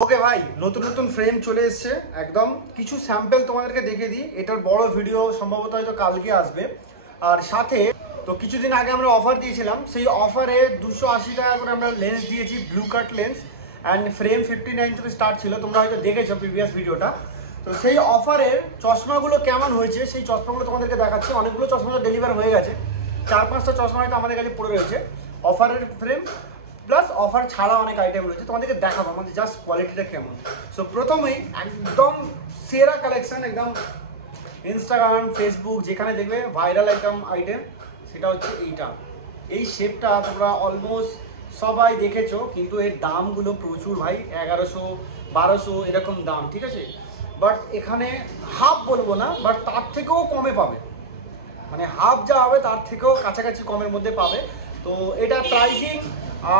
ওকে ভাই, নতুন নতুন ফ্রেম চলে এসছে। একদম কিছু স্যাম্পল তোমাদেরকে দেখে দিই। এটার বড় ভিডিও সম্ভবত হয়তো কালকে আসবে। আর সাথে তো কিছুদিন আগে আমরা অফার দিয়েছিলাম, সেই অফারে 280 টাকা করে আমরা লেন্স দিয়েছি, blue cut lens. And frame 59 থেকে স্টার্ট ছিল, তোমরা হয়তো দেখেছো প্রিভিয়াস ভিডিওটা। তো সেই অফারের চশমাগুলো কেমন হয়েছে সেই চশমাগুলো তোমাদেরকে দেখাচ্ছি। অনেকগুলো চশমা ডেলিভার হয়ে গেছে, 4-5টা চশমা হয়তো আমাদের কাছে পড়ে রয়েছে। অফারের ফ্রেম প্লাস অফার ছাড়া অনেক আইটেম রয়েছে, তোমাদেরকে দেখাবো আমাদের জাস্ট কোয়ালিটিটা কেমন। সো প্রথমেই একদম সেরা কালেকশন, একদম ইনস্টাগ্রাম ফেসবুক যেখানে দেখবে ভাইরাল আইটেম সেটা হচ্ছে এইটা। এই শেপটা তোমরা অলমোস্ট সবাই দেখেছো, কিন্তু এর দামগুলো প্রচুর ভাই, 1100-1200 এরকম দাম, ঠিক আছে। বাট এখানে হাফ বলবো না, বাট তার থেকেও কমে পাবে, মানে হাফ যা হবে তার থেকেও কাছাকাছি কমের মধ্যে পাবে। তো এটা প্রাইসিং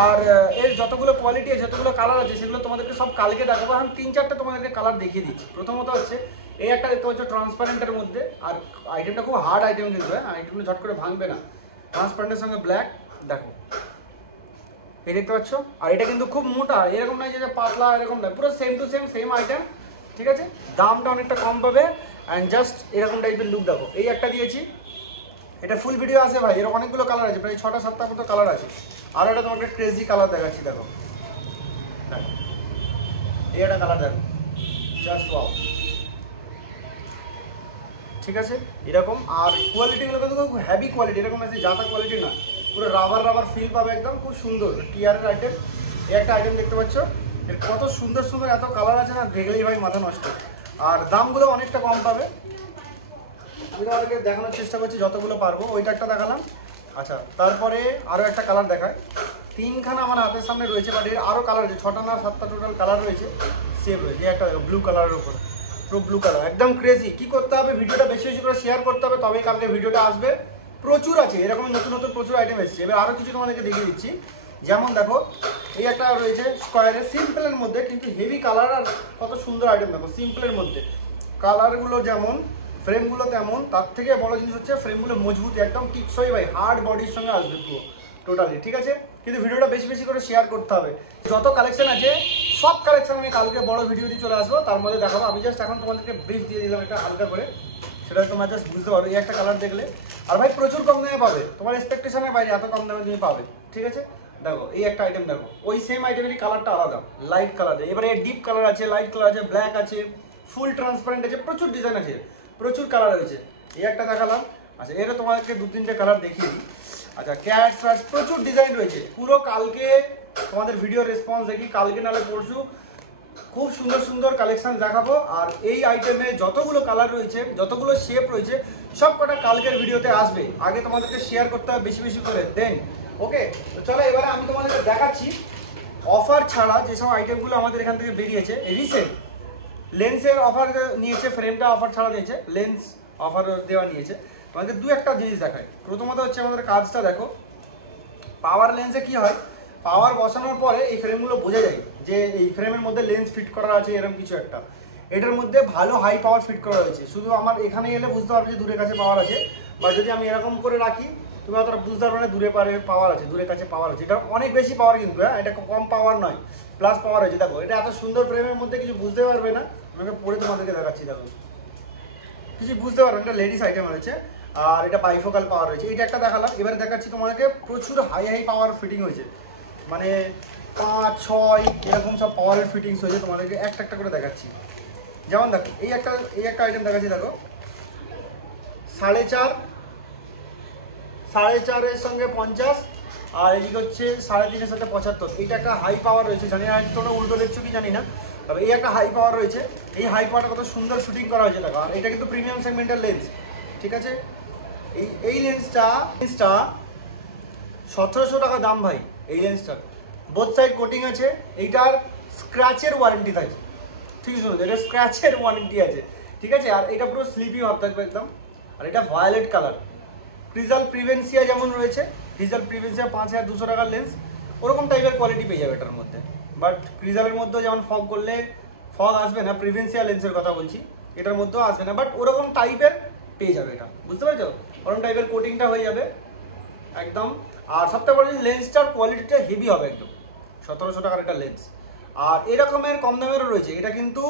আর এর যতগুলো কোয়ালিটি আছে, যতগুলো কালার আছে, সেগুলো তোমাদেরকে সব কালকে দেখাবো। এখন 3-4টা তোমাদেরকে কালার দেখিয়ে দিচ্ছি। প্রথমত হচ্ছে এই একটা দেখতে পাচ্ছ ট্রান্সপারেন্টের মধ্যে, আর আইটেমটা খুব হার্ড আইটেম কিন্তু, আইটেমটা ঝট করে ভাঙবে না। ট্রান্সপারেন্টের সঙ্গে ব্ল্যাক, দেখো এই দেখতে পাচ্ছ। আর এটা কিন্তু খুব মোটা, এরকম নয় যে পাতলা, এরকম নয়, পুরো সেম টু সেম আইটেম, ঠিক আছে। দামটা অনেকটা কম পাবে অ্যান্ড জাস্ট এরকম টাইপের লুক দেখো। এই একটা দিয়েছি, এটা ফুল ভিডিও আছে ভাই, এর অনেকগুলো কালার আছে, প্রায় 6টা-7টা মতো কালার আছে। আর একটা তোমাকে ক্রেজি কালার দেখাচ্ছি, দেখো এই একটা কালার দেখো, জাস্ট ওয়াও, ঠিক আছে এরকম। আর কোয়ালিটিগুলো কিন্তু খুব হেভি কোয়ালিটি, এরকম আছে জাতা কোয়ালিটি না, পুরো রাবার ফিল পাবে, একদম খুব সুন্দর টিয়ারের আইটেম। এই একটা আইটেম দেখতে পাচ্ছ, এর কত সুন্দর সুন্দর এত কালার আছে না, দেখলেই ভাই মাথা নষ্ট। আর দামগুলো অনেকটা কম পাবে। আমি তোমাদেরকে দেখানোর চেষ্টা করছি যতগুলো পারবো। ওইটা একটা দেখালাম, আচ্ছা তারপরে আরও একটা কালার দেখায়। 3খানা আমার হাতের সামনে রয়েছে, বাট এর আরও কালার আছে, 6টা না 7টা টোটাল কালার রয়েছে, সেভ রয়েছে। একটা ব্লু কালারের উপর, পুরো ব্লু কালার, একদম ক্রেজি। কি করতে হবে, ভিডিওটা বেশি বেশি করে শেয়ার করতে হবে, তবেই কালকে ভিডিওটা আসবে। প্রচুর আছে এরকম নতুন নতুন প্রচুর আইটেম এসেছে। এবার আরও কিছু তোমাদেরকে দেখিয়ে দিচ্ছি। যেমন দেখো এই একটা রয়েছে স্কোয়ারের, সিম্পলের মধ্যে কিন্তু হেভি কালার, আর কত সুন্দর আইটেম দেখো সিম্পলের মধ্যে। কালারগুলো যেমন, ফ্রেমগুলো তেমন, তার থেকে বড় জিনিস হচ্ছে ফ্রেমগুলো মজবুত, একদম টিকসই ভাই, হার্ড বডির সঙ্গে আসবে পুরো টোটালি, ঠিক আছে। কিন্তু ভিডিওটা বেশি বেশি করে শেয়ার করতে হবে। যত কালেকশন আছে সব কালেকশন আমি কালকে বড় ভিডিও দিয়ে চলে আসবো, তার মধ্যে দেখাবো। আমি জাস্ট এখন তোমাদেরকে ব্রিফ দিয়ে দিলাম একটা হালকা করে, সেটা তোমরা জাস্ট বুঝতে পারো। এই একটা কালার দেখলে, আর ভাই প্রচুর কম দামে পাবে, তোমার এক্সপেকটেশনের বাইরে এত কম দামে তুমি পাবে, ঠিক আছে। দেখো এই একটা আইটেম দেখো, ওই সেম আইটেমেরই কালারটা আলাদা, লাইট কালার। এবারে ডিপ কালার আছে, লাইট কালার আছে, ব্ল্যাক আছে, ফুল ট্রান্সপারেন্ট আছে, প্রচুর ডিজাইন আছে, প্রচুর কালার রয়েছে। এই একটা দেখালাম, আচ্ছা এরও তোমাদেরকে 2-3টে কালার দেখিয়ে দিই। আচ্ছা ক্যাট ফ্যাট প্রচুর ডিজাইন রয়েছে। পুরো কালকে তোমাদের ভিডিও রেসপন্স দেখি, কালকে নাহলে পরশু খুব সুন্দর সুন্দর কালেকশন দেখাবো। আর এই আইটেমে যতগুলো কালার রয়েছে, যতগুলো শেপ রয়েছে, সব কটা কালকের ভিডিওতে আসবে। আগে তোমাদেরকে শেয়ার করতে হবে বেশি বেশি করে, দেন ওকে। তো চলো এবারে আমি তোমাদেরকে দেখাচ্ছি অফার ছাড়া যেসব আইটেমগুলো আমাদের এখান থেকে বেরিয়েছে রিসেন্ট। লেন্সের অফার নিয়েছে, ফ্রেমটা অফার ছাড়া দিয়েছে, লেন্স অফার দেওয়া নিয়েছে। তোমাদের একটা জিনিস দেখায়। প্রথমত হচ্ছে আমাদের কাজটা দেখো। পাওয়ার লেন্সে কি হয়, পাওয়ার বসানোর পরে এই ফ্রেমগুলো বোঝা যায় যে এই ফ্রেমের মধ্যে লেন্স ফিট করা আছে, এরকম কিছু একটা। এটার মধ্যে ভালো হাই পাওয়ার ফিট করা হয়েছে, শুধু আমার এখানে এলে বুঝতে পারবে যে দূরের কাছে পাওয়ার আছে। বা যদি আমি এরকম করে রাখি, তুমি অতটা বুঝতে পারবে না দূরে পাওয়ার আছে, দূরের কাছে পাওয়ার আছে। এটা অনেক বেশি পাওয়ার কিন্তু, এটা কম পাওয়ার নয়, প্লাস পাওয়ার হয়েছে। দেখো এটা এত সুন্দর ফ্রেমের মধ্যে কিছু বুঝতে পারবে না, আমাকে পরে তোমাদেরকে দেখাচ্ছি। দেখো কিছু বুঝতে পারবে, এটা লেডিস আইটেম রয়েছে। আর এটা বাইফোকাল পাওয়ার রয়েছে। এটা একটা দেখালাম, এবারে দেখাচ্ছি তোমাদেরকে প্রচুর হাই পাওয়ার ফিটিং হয়েছে, মানে 5-6 এরকম সব পাওয়ারের ফিটিংস হয়েছে। তোমাদেরকে একটা একটা করে দেখাচ্ছি। যেমন দেখো এই একটা আইটেম দেখাচ্ছি, দেখো 4.5 সঙ্গে 50, আর এদিকে হচ্ছে 3.5 সাথে 75। এইটা একটা হাই পাওয়ার রয়েছে, জানি না তোমরা উল্টো দেখছো কি জানি না, তবে এই একটা হাই পাওয়ার রয়েছে। এই হাই পাওয়ারটা কত সুন্দর শুটিং করা হয়েছে দেখো। আর এটা কিন্তু প্রিমিয়াম সেগমেন্টের লেন্স, ঠিক আছে। এই লেন্সটা 1700 টাকা দাম ভাই। এই লেন্সটার বোথ সাইড কোটিং আছে, এইটার স্ক্র্যাচের ওয়ারেন্টি থাকে, ঠিক আছে, এটা স্ক্র্যাচের ওয়ারেন্টি আছে, ঠিক আছে। আর এটা পুরো স্লিপি ভাব থাকবে একদম। আর এটা ভায়োলেট কালার। ক্রিজাল প্রিভেন্সিয়া যেমন রয়েছে, ক্রিজাল প্রিভেন্সিয়া 5200 টাকার লেন্স, ওরকম টাইপের কোয়ালিটি পেয়ে যাবে এটার মধ্যে। বাট ক্রিজালের মধ্যেও যেমন ফগ করলে ফগ আসবে না, প্রিভেন্সিয়া লেন্সের কথা বলছি, এটার মধ্যেও আসবে না, বাট ওরকম টাইপের পেয়ে যাবে এটা, বুঝতে পারছো, ওরকম টাইপের কোটিংটা হয়ে যাবে একদম। আর সবথেকে বড় জিনিস, লেন্সটার কোয়ালিটিটা হেভি হবে একদম। 1700 টাকার একটা লেন্স। আর এরকমের কম দামেরও রয়েছে, এটা কিন্তু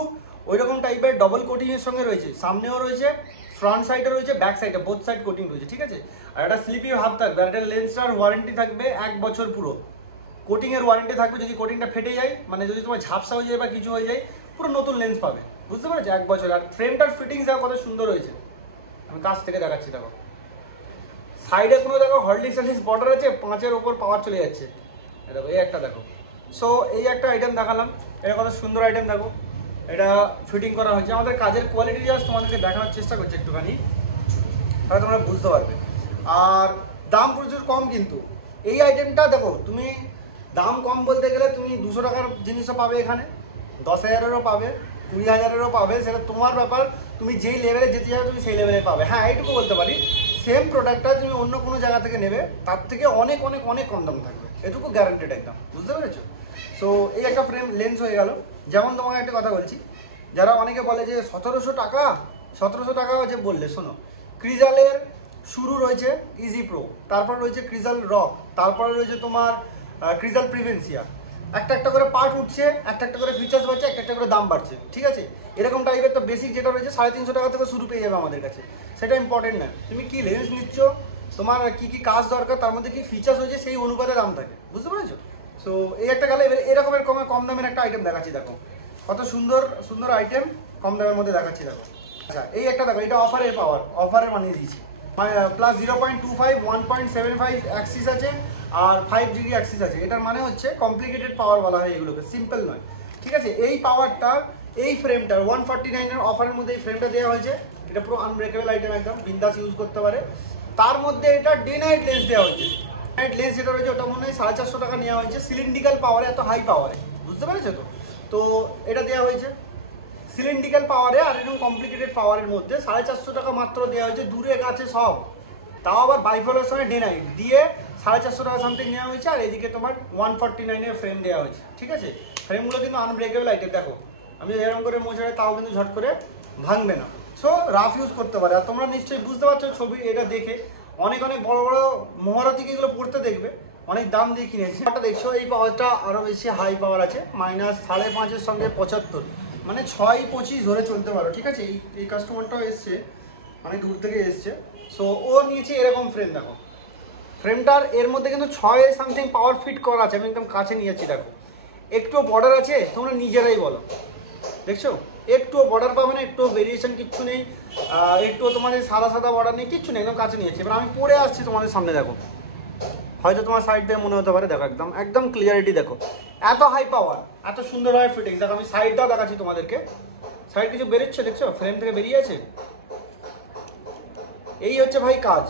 ওই রকম টাইপের ডবল কোটিংয়ের সঙ্গে রয়েছে, সামনেও রয়েছে, ফ্রন্ট সাইডে রয়েছে, ব্যাক সাইডে, বোথ সাইড কোটিং রয়েছে, ঠিক আছে। আর একটা স্লিপি ভাব থাকবে, আর একটা লেন্সটার ওয়ারেন্টি থাকবে 1 বছর পুরো, কোটিংয়ের ওয়ারেন্টি থাকবে। যদি কোটিংটা ফেটে যায়, মানে যদি তোমার ঝাপসা হয়ে যায় বা কিছু হয়ে যায়, পুরো নতুন লেন্স পাবে, বুঝতে পেরেছো, 1 বছর। আর ফ্রেমটার ফিটিংস দেখো কত সুন্দর হয়েছে, আমি কাছ থেকে দেখাচ্ছি। দেখো সাইডে কোনো দেখো হলডিক্স বর্ডার আছে, 5-এর ওপর পাওয়ার চলে যাচ্ছে, দেখো এই একটা দেখো। সো এই একটা আইটেম দেখালাম, এটা কত সুন্দর আইটেম দেখো, এটা ফিটিং করা হয়েছে। আমাদের কাজের কোয়ালিটি জাস্ট তোমাদেরকে দেখানোর চেষ্টা করছি একটুখানি, তাহলে তোমরা বুঝতে পারবে। আর দাম প্রচুর কম কিন্তু এই আইটেমটা দেখো, তুমি দাম কম বলতে গেলে তুমি 200 টাকার জিনিসও পাবে এখানে, 10,000-এরও পাবে, 20,000-এরও পাবে, সেটা তোমার ব্যাপার, তুমি যেই লেভেলে যেতে যাবে তুমি সেই লেভেলে পাবে। হ্যাঁ এইটুকু বলতে পারি, সেম প্রোডাক্টটা তুমি অন্য কোনো জায়গা থেকে নেবে তার থেকে অনেক অনেক অনেক কম দাম থাকবে, এটুকু গ্যারান্টেড একদম, বুঝতে পেরেছো। সো এই একটা ফ্রেম লেন্স হয়ে গেল। যেমন তোমাকে একটা কথা বলছি, যারা অনেকে বলে যে 1700 টাকা যে বললে, শোনো, ক্রিজালের শুরু রয়েছে ইজি প্রো, তারপর রয়েছে ক্রিজাল রক, তারপরে রয়েছে তোমার ক্রিজাল প্রিভেন্সিয়া, একটা করে পার্ট উঠছে, একটা করে ফিচার্স বাড়ছে, একটা করে দাম বাড়ছে, ঠিক আছে। এরকম টাইপের তো বেসিক যেটা রয়েছে 350 টাকা থেকে শুরু পেয়ে যাবে আমাদের কাছে, সেটা ইম্পর্টেন্ট না। তুমি কি লেন্স নিচ্ছ, তোমার কি কি কাজ দরকার, তার মধ্যে কি ফিচার্স হয়েছে, সেই অনুপাতে দাম থাকে, বুঝতে পেরেছো। সো এই একটা গেলে, এরকমের কম দামের একটা আইটেম দেখাচ্ছি, দেখো কত সুন্দর সুন্দর আইটেম কম দামের মধ্যে দেখাচ্ছি, দেখো। আচ্ছা এই একটা দেখো, এটা অফারের পাওয়ার, অফারে বানিয়ে দিয়েছি, প্লাস 0.25 1.75 অ্যাক্সিস আছে, আর 5 ডিগ্রি অ্যাক্সিস আছে। এটার মানে হচ্ছে কমপ্লিকেটেড পাওয়ার বলা হয় এগুলোকে, সিম্পল নয়, ঠিক আছে। এই পাওয়ারটা এই ফ্রেমটার 149-এর অফারের মধ্যে এই ফ্রেমটা দেওয়া হয়েছে। এটা পুরো আনব্রেকেবল আইটেম, একদম বিন্দাস ইউজ করতে পারে। তার মধ্যে এটা ডে নাইট লেন্স দেওয়া হয়েছে, নাইট লেন্স যেটা রয়েছে ওটা মনে হয় 450 টাকা নেওয়া হয়েছে, সিলিন্ড্রিক্যাল পাওয়ারে, এত হাই পাওয়ারে, বুঝতে পেরেছো তো। তো এটা দেওয়া হয়েছে সিলিন্ড্রিক্যাল পাওয়ারে, আর এরকম কমপ্লিকেটেড পাওয়ারের মধ্যে 450 টাকা মাত্র দেওয়া হয়েছে, দূরে কাছে সব, তাও আবার বাইফলের সঙ্গে ডে নাইট দিয়ে 450 টাকা সামথিং নেওয়া হয়েছে। আর এদিকে তোমার 149-এর ফ্রেম দেওয়া হয়েছে, ঠিক আছে। ফ্রেমগুলো কিন্তু আনব্রেকেবল আইটেম, দেখো আমি এরকম করে মোছাড়ে তাও কিন্তু ঝট করে ভাঙবে না, সো রাফ ইউজ করতে পারে। আর তোমরা নিশ্চয়ই বুঝতে পারছো ছবি এটা দেখে, অনেক অনেক বড় বড় মহারথীকে এগুলো পড়তে দেখবে, অনেক দাম দিয়ে কিনেছি। এটা দেখছো এই পাওয়ারটা আরও বেশি হাই পাওয়ার আছে, -5.5-এর সঙ্গে 75, মানে 6.25 ধরে চলতে পারো, ঠিক আছে। এই কাস্টমারটাও এসছে, অনেক দূর থেকে এসছে। সো ও নিয়েছে এরকম ফ্রেম, দেখো ফ্রেমটার এর মধ্যে কিন্তু 6 সামথিং পাওয়ার ফিট করা আছে, আমি একদম কাছে নিয়ে যাচ্ছি, দেখো একটুও বর্ডার আছে, তোমরা নিজেরাই বলো, দেখছো একটুও বর্ডার পাবে না, একটুও ভেরিয়েশন কিচ্ছু নেই, একটুও তোমাদের সাদা সাদা বর্ডার নেই, কিচ্ছু নেই, একদম কাছে নিয়েছি। এবার আমি পরে আসছি তোমাদের সামনে, দেখো হয়তো তোমার সাইড দিয়ে মনে হতে পারে, দেখো একদম একদম ক্লিয়ারিটি, দেখো এত হাই পাওয়ার, এত সুন্দরভাবে ফিটিংস। দেখো আমি সাইডটাও দেখাচ্ছি তোমাদেরকে, সাইড কিছু বেরোচ্ছে, দেখছো ফ্রেম থেকে বেরিয়ে আছে, এই হচ্ছে ভাই কাজ,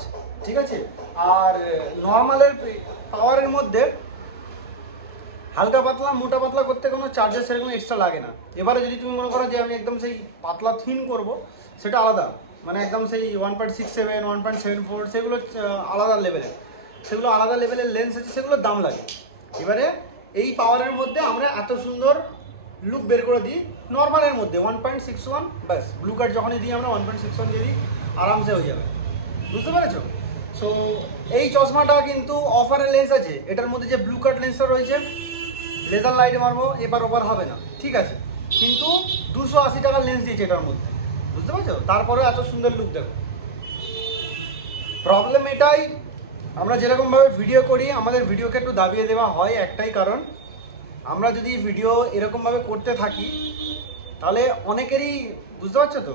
ঠিক আছে। আর নর্মালের পাওয়ারের মধ্যে হালকা পাতলা মোটা পাতলা করতে কোনো চার্জেস সেরকম এক্সট্রা লাগে না। এবারে যদি তুমি মনে করো যে আমি একদম সেই পাতলা থিন করব, সেটা আলাদা, মানে একদম সেই 1.67 1.74 সেগুলো আলাদা লেভেলের, সেগুলো আলাদা লেভেলের লেন্স আছে, সেগুলোর দাম লাগে। এবারে এই পাওয়ারের মধ্যে আমরা এত সুন্দর লুক বের করে দিই নর্মালের মধ্যে 1.61, ব্যাস ব্লু কার্ড যখনই দিই আমরা 1.61 দিয়ে দিই, আরামসে হয়ে যাবে, বুঝতে পেরেছো। সো এই চশমাটা কিন্তু অফারের লেন্স আছে, এটার মধ্যে যে ব্লু কার্ড লেন্সটা রয়েছে, লেজার লাইট মারবো এবার ওভার হবে না, ঠিক আছে, কিন্তু 280 টাকার লেন্স দিয়েছে এটার মধ্যে, বুঝতে পারছো। তারপরে এত সুন্দর লুক, দেখো প্রবলেম এটাই, আমরা যেরকমভাবে ভিডিও করি আমাদের ভিডিওকে একটু দাবিয়ে দেওয়া হয়, একটাই কারণ, আমরা যদি ভিডিও এরকমভাবে করতে থাকি তাহলে অনেকেরই, বুঝতে পারছো তো,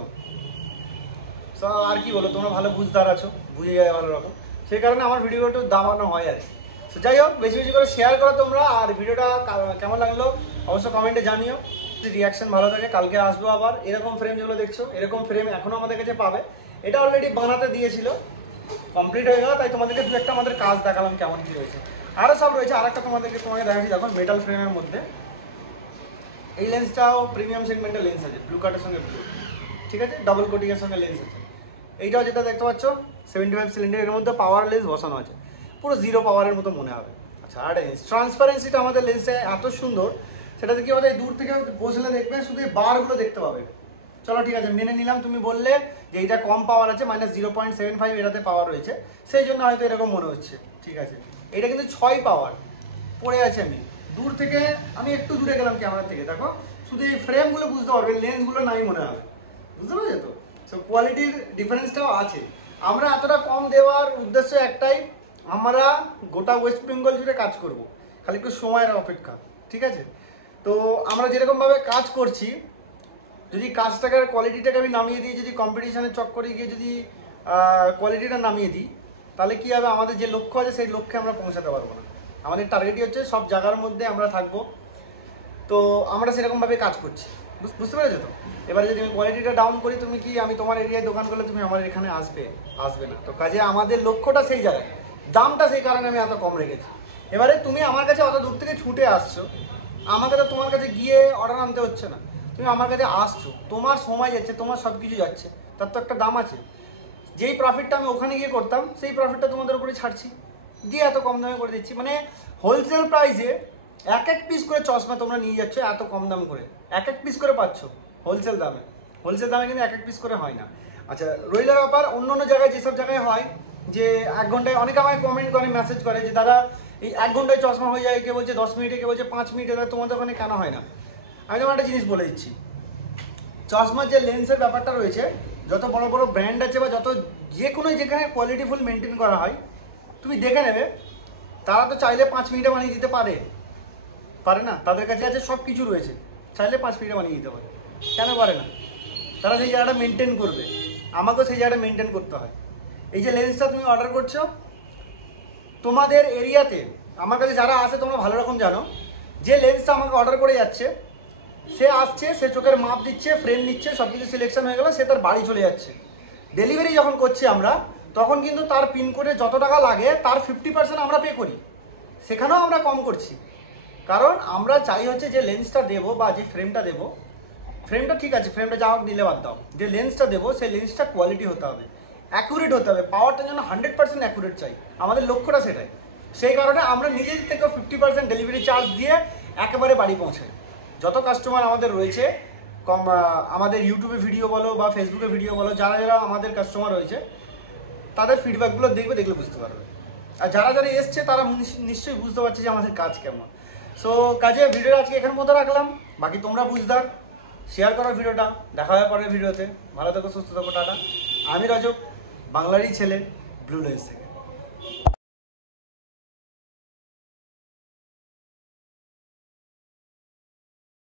আর কি বলো, তোমরা ভালো বুঝদার আছো, বুঝে যায় ভালো রকম, সেই কারণে আমার ভিডিও একটু দাবানো হয় আর কি। তো যাই হোক, বেশি বেশি করে শেয়ার করো তোমরা, আর ভিডিওটা কেমন লাগলো অবশ্যই কমেন্টে জানিও। যদি রিয়াকশন ভালো থাকে কালকে আসবো আবার। এরকম ফ্রেম যেগুলো দেখছো, এরকম ফ্রেম এখনও আমাদের কাছে পাবে, এটা অলরেডি বানাতে দিয়েছিল, কমপ্লিট হয়ে গেল, তাই তোমাদেরকে দু একটা আমাদের কাজ দেখালাম কেমন কী রয়েছে। আরও সব রয়েছে, আর একটা তোমাকে দেখাচ্ছি, দেখো মেটাল ফ্রেমের মধ্যে এই লেন্সটাও প্রিমিয়াম সেগমেন্টের লেন্স আছে, ব্লু কার্ডের সঙ্গে ব্লু, ঠিক আছে, ডাবল কোটিংয়ের সঙ্গে লেন্স আছে। এইটাও যেটা দেখতে পাচ্ছ 75 সিলিন্ডারের মধ্যে পাওয়ার লেন্স বসানো আছে, পুরো জিরো পাওয়ারের মতো মনে হবে। আচ্ছা আর ট্রান্সপারেন্সিটা আমাদের লেন্সে এত সুন্দর, সেটাতে কি হবে, দূর থেকে বসলে দেখবে শুধু এই বারগুলো দেখতে পাবে। চলো ঠিক আছে, মেনে নিলাম, তুমি বললে যে এইটা কম পাওয়ার আছে, -0.75 এটাতে পাওয়ার রয়েছে, সেই জন্য হয়তো এরকম মনে হচ্ছে, ঠিক আছে। এটা কিন্তু 6 পাওয়ার পড়ে আছে, আমি দূর থেকে আমি একটু দূরে গেলাম ক্যামেরা থেকে, দেখো শুধু এই ফ্রেমগুলো বুঝতে পারবে, লেন্সগুলো নাই মনে হবে, বুঝতে পারছো তো? সো কোয়ালিটির ডিফারেন্সটাও আছে। আমরা এতটা কম দেওয়ার উদ্দেশ্য একটাই, আমরা গোটা ওয়েস্ট বেঙ্গল জুড়ে কাজ করব, খালি একটু সময়ের অপেক্ষা, ঠিক আছে? তো আমরা যেরকমভাবে কাজ করছি, যদি কাজটাকে কোয়ালিটিটাকে আমি নামিয়ে দিই, যদি কম্পিটিশনের চক্করে গিয়ে যদি কোয়ালিটিটা নামিয়ে দিই, তাহলে কী হবে, আমাদের যে লক্ষ্য আছে সেই লক্ষ্যে আমরা পৌঁছাতে পারবো না। আমাদের টার্গেটই হচ্ছে সব জায়গার মধ্যে আমরা থাকবো, তো আমরা সেরকমভাবে কাজ করছি, বুঝতে পেরেছো তো? এবারে যদি আমি কোয়ালিটিটা ডাউন করি, তুমি কি আমি তোমার এরিয়ায় দোকান করলে তুমি আমার এখানে আসবে না। তো কাজে আমাদের লক্ষ্যটা সেই জায়গায়, দামটা সেই কারণে আমি এত কম রেখেছি। এবারে তুমি আমার কাছে অত দূর থেকে ছুটে আসছো, আমাকে তো তোমার কাছে গিয়ে অর্ডার আনতে হচ্ছে না, তুমি আমার কাছে আসছো, তোমার সময় যাচ্ছে, তোমার সব কিছু যাচ্ছে, তার তো একটা দাম আছে। যেই প্রফিটটা আমি ওখানে গিয়ে করতাম, সেই প্রফিটটা তোমাদের উপরে ছাড়ছি, দিয়ে এত কম দামে করে দিচ্ছি। মানে হোলসেল প্রাইসে এক পিস করে চশমা তোমরা নিয়ে যাচ্ছ এত কম দাম করে, এক পিস করে পাচ্ছ হোলসেল দামে। হোলসেল দামে কিন্তু এক পিস করে হয় না। আচ্ছা, রইল ব্যাপার অন্য অন্য জায়গায়, যেসব জায়গায় হয় যে 1 ঘন্টায়, অনেকে আমায় কমেন্ট করে, মেসেজ করে যে দাদা এই 1 ঘন্টায় চশমা হয়ে যায়, কে বলছে 10 মিনিটে, কে বলছে 5 মিনিটে, তোমাদের ওখানে কেন হয় না? আমি তোমার একটা জিনিস বলে দিচ্ছি, চশমার যে লেন্সের ব্যাপারটা রয়েছে, যত বড় বড় ব্র্যান্ড আছে বা যত যে কোনো যেখানে কোয়ালিটিফুল মেনটেন করা হয়, তুমি দেখে নেবে, তারা তো চাইলে 5 মিনিটে বানিয়ে দিতে পারে না? তাদের কাছে আছে সব কিছু রয়েছে, চাইলে 5 মিনিটে বানিয়ে দিতে পারে, কেন পারে না? তারা সেই জায়গাটা মেনটেন করবে, আমাকেও সেই জায়গাটা মেনটেন করতে হয়। এই যে লেন্সটা তুমি অর্ডার করছো, তোমাদের এরিয়াতে আমার কাছে যারা আসে তোমরা ভালো রকম জানো, যে লেন্সটা আমাকে অর্ডার করে যাচ্ছে, সে আসছে, সে চোখের মাপ দিচ্ছে, ফ্রেম নিচ্ছে, সব কিছু সিলেকশন হয়ে গেল, সে তার বাড়ি চলে যাচ্ছে। ডেলিভারি যখন করছি আমরা, তখন কিন্তু তার পিনকোডে যত টাকা লাগে তার 50% আমরা পে করি, সেখানেও আমরা কম করছি। কারণ আমরা চাই হচ্ছে যে লেন্সটা দেবো বা যে ফ্রেমটা দেবো, ফ্রেমটা ঠিক আছে, ফ্রেমটা যা হোক নিলে বাদ দাও, যে লেন্সটা দেবো সেই লেন্সটা কোয়ালিটি হতে হবে, অ্যাকুরেট হতে হবে, পাওয়ারটা যেন 100% অ্যাকুরেট চাই, আমাদের লক্ষ্যটা সেটাই। সেই কারণে আমরা নিজের থেকে 50% ডেলিভারি চার্জ দিয়ে একেবারে বাড়ি পৌঁছাই। যত কাস্টমার আমাদের রয়েছে, আমাদের ইউটিউবে ভিডিও বলো বা ফেসবুকে ভিডিও বলো, যারা যারা আমাদের কাস্টমার রয়েছে, তাদের ফিডব্যাকগুলো দেখলে বুঝতে পারবে। আর যারা যারা এসছে তারা নিশ্চয়ই বুঝতে পারছে যে আমাদের কাজ কেমন। সো কাজে ভিডিওটা আজকে এখানে মতো রাখলাম, বাকি তোমরা বুঝদার, শেয়ার করো ভিডিওটা, দেখা হবে পরের ভিডিওতে। ভালো থেকো, সুস্থ থাকো, টাটা। আমি রজব, বাংলারই ছেলে, ব্লু লেন্স থেকে।